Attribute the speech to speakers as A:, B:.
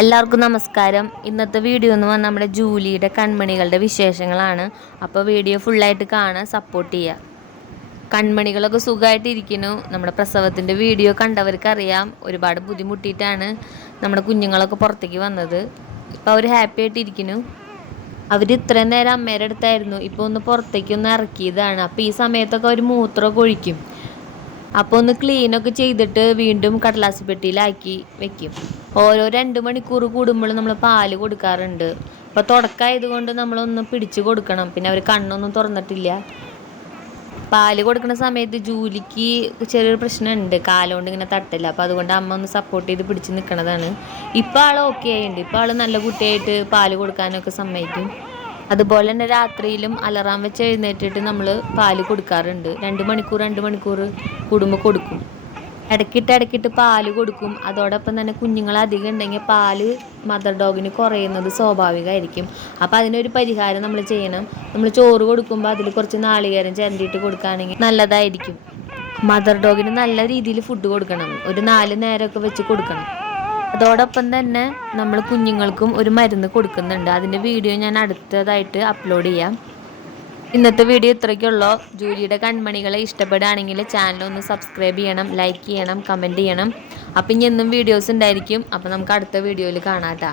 A: എല്ലാവർക്കും നമസ്കാരം. ഇന്നത്തെ വീഡിയോ എന്ന് പറഞ്ഞാൽ നമ്മുടെ ജൂലിയുടെ കൺമണികളുടെ വിശേഷങ്ങളാണ്. അപ്പോൾ വീഡിയോ ഫുള്ളായിട്ട് കാണാൻ സപ്പോർട്ട് ചെയ്യുക കൺമണികളൊക്കെ സുഖമായിട്ട് ഇരിക്കുന്നു നമ്മുടെ പ്രസവത്തിന്റെ വീഡിയോ കണ്ടവർക്കറിയാം. ഒരുപാട് ബുദ്ധിമുട്ടിയിട്ടാണ് നമ്മുടെ കുഞ്ഞുങ്ങളൊക്കെ പുറത്തേക്ക് വന്നത്. ഇപ്പോൾ അവർ ഹാപ്പി ആയിട്ട് ഇരിക്കുന്നു അവർ ഇത്രയും നേരം അമ്മേരെ അടുത്തായിരുന്നു. ഇപ്പോൾ ഒന്ന് പുറത്തേക്ക് ഒന്ന് ഇറക്കിയതാണ്. അപ്പോൾ ഈ സമയത്തൊക്കെ അവർ മൂത്രമൊക്കെ ഒഴിക്കും. അപ്പോൾ ഒന്ന് ക്ലീനൊക്കെ ചെയ്തിട്ട് വീണ്ടും കടലാസ് പെട്ടിയിലാക്കി വെക്കും. ഓരോ രണ്ട് മണിക്കൂർ കൂടുമ്പോൾ നമ്മൾ പാൽ കൊടുക്കാറുണ്ട്. അപ്പോൾ തുടക്കമായതുകൊണ്ട് നമ്മളൊന്ന് പിടിച്ചു കൊടുക്കണം. പിന്നെ അവർ കണ്ണൊന്നും തുറന്നിട്ടില്ല. പാൽ കൊടുക്കുന്ന സമയത്ത് ജൂലിക്ക് ചെറിയൊരു പ്രശ്നമുണ്ട്. കാലുകൊണ്ട് ഇങ്ങനെ തട്ടില്ല അപ്പോൾ അതുകൊണ്ട് അമ്മ ഒന്ന് സപ്പോർട്ട് ചെയ്ത് പിടിച്ച് നിൽക്കണതാണ് ഇപ്പോൾ ആൾ ഓക്കെ ആയിട്ടുണ്ട് ഇപ്പോൾ ആൾ നല്ല കുട്ടിയായിട്ട് പാൽ കൊടുക്കാനൊക്കെ സമ്മതിക്കും. അതുപോലെ തന്നെ രാത്രിയിലും അലറാം വെച്ച് എഴുന്നേറ്റിട്ട് നമ്മൾ പാൽ കൊടുക്കാറുണ്ട്. രണ്ട് മണിക്കൂർ രണ്ട് മണിക്കൂർ കൂടുമ്പോൾ കൊടുക്കും. ഇടയ്ക്കിട്ട് ഇടയ്ക്കിട്ട് പാൽ കൊടുക്കും. അതോടൊപ്പം തന്നെ കുഞ്ഞുങ്ങൾ അധികം ഉണ്ടെങ്കിൽ പാൽ മദർ ഡോഗിന് കുറയുന്നത് സ്വാഭാവികമായിരിക്കും. അപ്പോൾ അതിനൊരു പരിഹാരം നമ്മൾ ചെയ്യണം. നമ്മൾ ചോറ് കൊടുക്കുമ്പോൾ അതിൽ കുറച്ച് നാളികേരം ചിരണ്ടിയിട്ട് കൊടുക്കുകയാണെങ്കിൽ നല്ലതായിരിക്കും. മദർ ഡോഗിന് നല്ല രീതിയിൽ ഫുഡ് കൊടുക്കണം. ഒരു നാല് നേരമൊക്കെ വെച്ച് കൊടുക്കണം. അതോടൊപ്പം തന്നെ നമ്മൾ കുഞ്ഞുങ്ങൾക്കും ഒരു മരുന്ന് കൊടുക്കുന്നുണ്ട്. അതിന്റെ വീഡിയോ ഞാൻ അടുത്തതായിട്ട് അപ്ലോഡ് ചെയ്യാം. ഇന്നത്തെ വീഡിയോ ഇത്രയ്ക്കുള്ളൂ. ജൂലിയുടെ കൺമണികളെ ഇഷ്ടപ്പെടുകയാണെങ്കിൽ ചാനൽ ഒന്ന് സബ്സ്ക്രൈബ് ചെയ്യണം ലൈക്ക് ചെയ്യണം കമന്റ് ചെയ്യണം. അപ്പം ഇനി എന്നും വീഡിയോസ് ഉണ്ടായിരിക്കും. അപ്പം നമുക്ക് അടുത്ത വീഡിയോയിൽ കാണാം കേട്ടോ